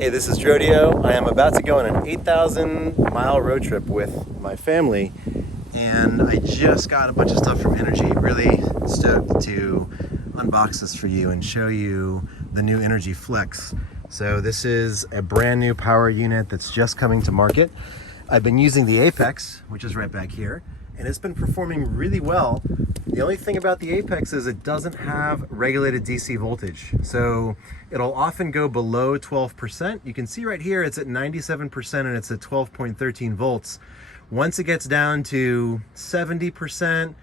Hey, this is Drodio. I am about to go on an 8,000 mile road trip with my family, and I just got a bunch of stuff from Inergy. Really stoked to unbox this for you and show you the new Inergy Flex. So this is a brand new power unit that's just coming to market. I've been using the Apex, which is right back here, and it's been performing really well. The only thing about the Apex is it doesn't have regulated DC voltage. So it'll often go below 12%. You can see right here, it's at 97% and it's at 12.13 volts. Once it gets down to 70%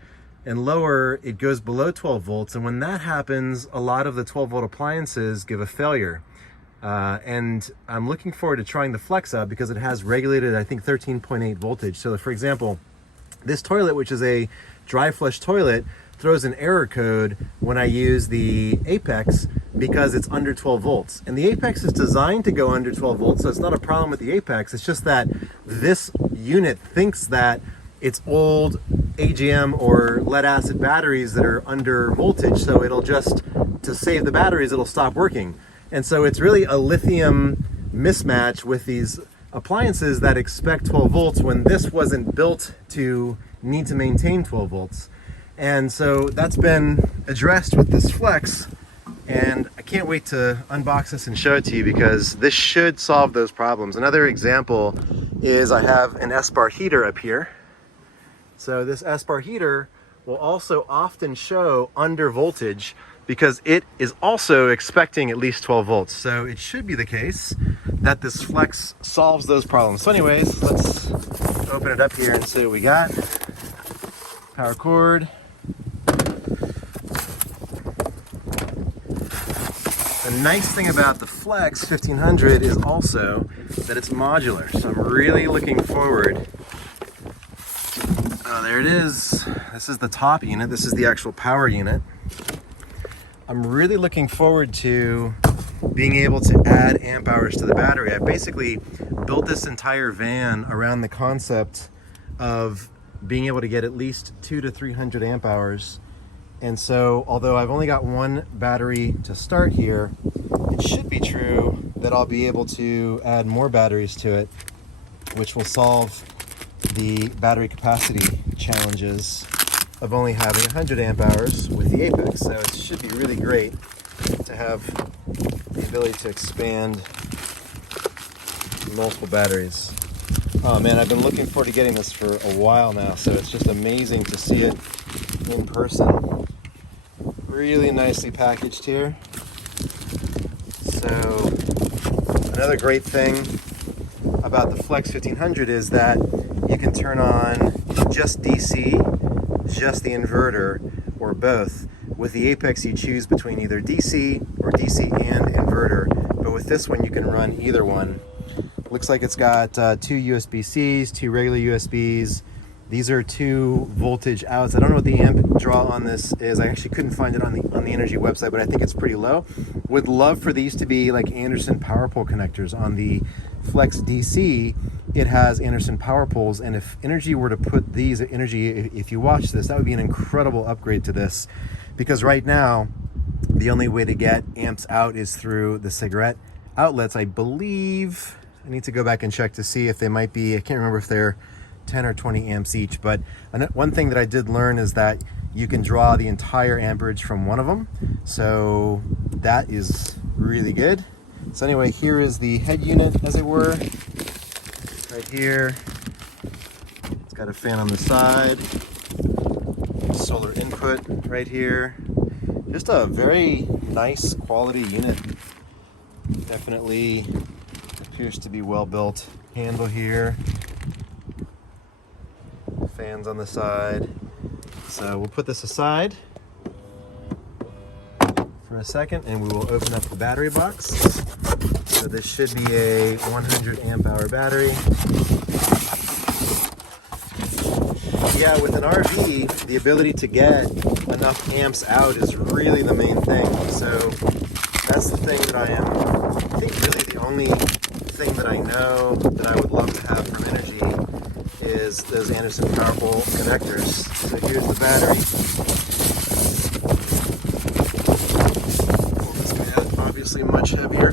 and lower, it goes below 12 volts. And when that happens, a lot of the 12 volt appliances give a failure. And I'm looking forward to trying the Flex out because it has regulated, I think, 13.8 voltage. So for example, this toilet, which is a dry flush toilet, throws an error code when I use the Apex because it's under 12 volts. And the Apex is designed to go under 12 volts, so it's not a problem with the Apex. It's just that this unit thinks that it's old AGM or lead acid batteries that are under voltage, so it'll just, to save the batteries, it'll stop working. And so it's really a lithium mismatch with these appliances that expect 12 volts when this wasn't built to need to maintain 12 volts. And so that's been addressed with this Flex, and I can't wait to unbox this and show it to you because this should solve those problems. Another example is I have an S-bar heater up here. So this S-bar heater will also often show under voltage because it is also expecting at least 12 volts. So it should be the case that this Flex solves those problems. So anyways, let's open it up here and see what we got. Power cord. The nice thing about the Flex 1500 is also that it's modular. So I'm really looking forward. Oh, there it is. This is the top unit. This is the actual power unit. I'm really looking forward to being able to add amp hours to the battery. I basically built this entire van around the concept of being able to get at least 200 to 300 amp hours. And so, although I've only got one battery to start here, it should be true that I'll be able to add more batteries to it, which will solve the battery capacity challenges of only having 100 amp hours with the Apex. So it should be really great to have the ability to expand multiple batteries. Oh man, I've been looking forward to getting this for a while now, so it's just amazing to see it in person. Really nicely packaged here. So another great thing about the Flex 1500 is that you can turn on just DC, just the inverter, or both. With the Apex you choose between either DC or DC and inverter, but with this one you can run either one. Looks like it's got two USB-Cs, two regular USBs. These are two voltage outs. I don't know what the amp draw on this is. I actually couldn't find it on the Inergy website, but I think it's pretty low. Would love for these to be like Anderson power pole connectors. On the Flex DC, it has Anderson power poles, and if Inergy were to put these at Inergy, if you watch this, that would be an incredible upgrade to this, because right now the only way to get amps out is through the cigarette outlets. I believe, I need to go back and check to see if they might be, I can't remember if they're 10 or 20 amps each, but one thing that I did learn is that you can draw the entire amperage from one of them, so that is really good. So anyway, here is the head unit, as it were, right here. It's got a fan on the side, solar input right here. Just a very nice quality unit. Definitely appears to be well built. Handle here, fans on the side. So we'll put this aside for a second and we will open up the battery box. So this should be a 100 amp hour battery. Yeah, with an RV, the ability to get enough amps out is really the main thing. So that's the thing that I think really the only thing that I know that I would love to have from Inergy is those Anderson power pole connectors. So here's the battery. Pull this guy out, obviously much heavier.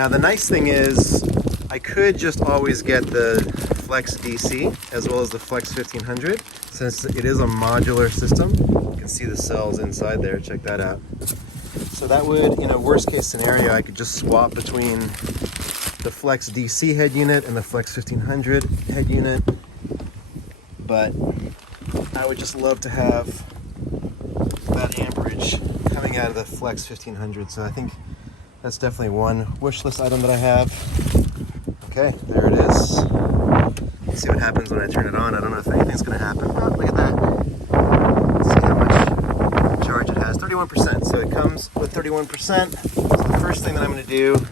Now the nice thing is I could just always get the Flex DC as well as the Flex 1500 since it is a modular system. You can see the cells inside there, check that out. So that would, in a worst case scenario, I could just swap between the Flex DC head unit and the Flex 1500 head unit. But I would just love to have that amperage coming out of the Flex 1500. So I think that's definitely one wish list item that I have. Okay, there it is. Let's see what happens when I turn it on. I don't know if anything's going to happen. Oh, look at that. Let's see how much charge it has. 31%. So it comes with 31%. So the first thing that I'm going to do is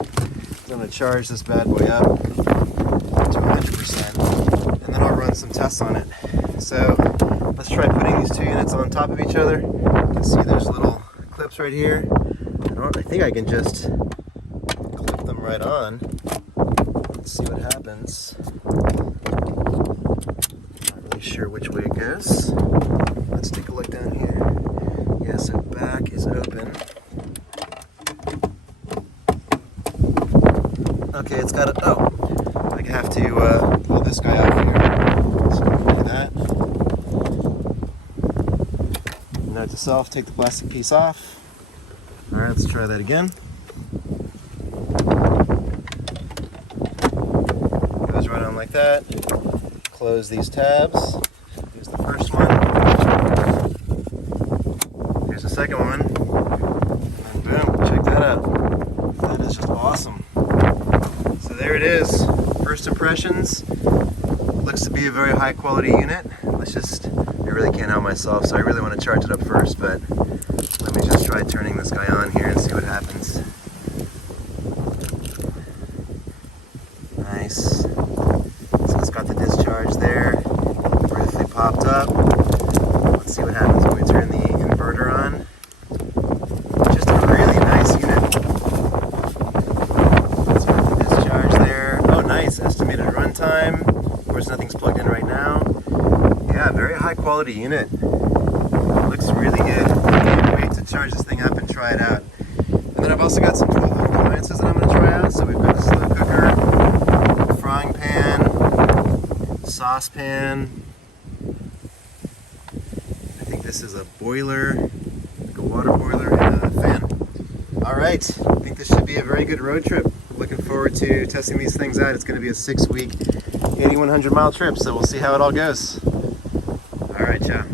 I'm going to charge this bad boy up to 100%. And then I'll run some tests on it. So let's try putting these two units on top of each other. You can see there's little clips right here. I think I can just clip them right on. Let's see what happens. Not really sure which way it goes. Let's take a look down here. Yeah, so back is open. Okay, it's got a, oh, I have to pull this guy off here. So do that. Note to self, take the plastic piece off. All right, let's try that again. Goes right on like that. Close these tabs. Here's the first one. Here's the second one. And boom, check that out. That is just awesome. So there it is. First impressions. Looks to be a very high quality unit. I really can't help myself, so I really want to charge it up first, but let me just try turning this guy on here and see what happens. Nice. So it's got the discharge there, briefly popped up. Let's see what happens when we turn the inverter on. Just a really nice unit. Let's get the discharge there. Oh, nice. Estimated runtime. Of course, nothing's plugged in right now. Yeah, very high quality unit. Looks really good. Can't wait to charge this thing up and try it out. And then I've also got some 12-volt appliances that I'm going to try out. So we've got a slow cooker, frying pan, saucepan. I think this is a boiler, like a water boiler, and a fan. All right, I think this should be a very good road trip. Looking forward to testing these things out. It's going to be a 6-week, 8,100 mile trip, so we'll see how it all goes. All right, ciao.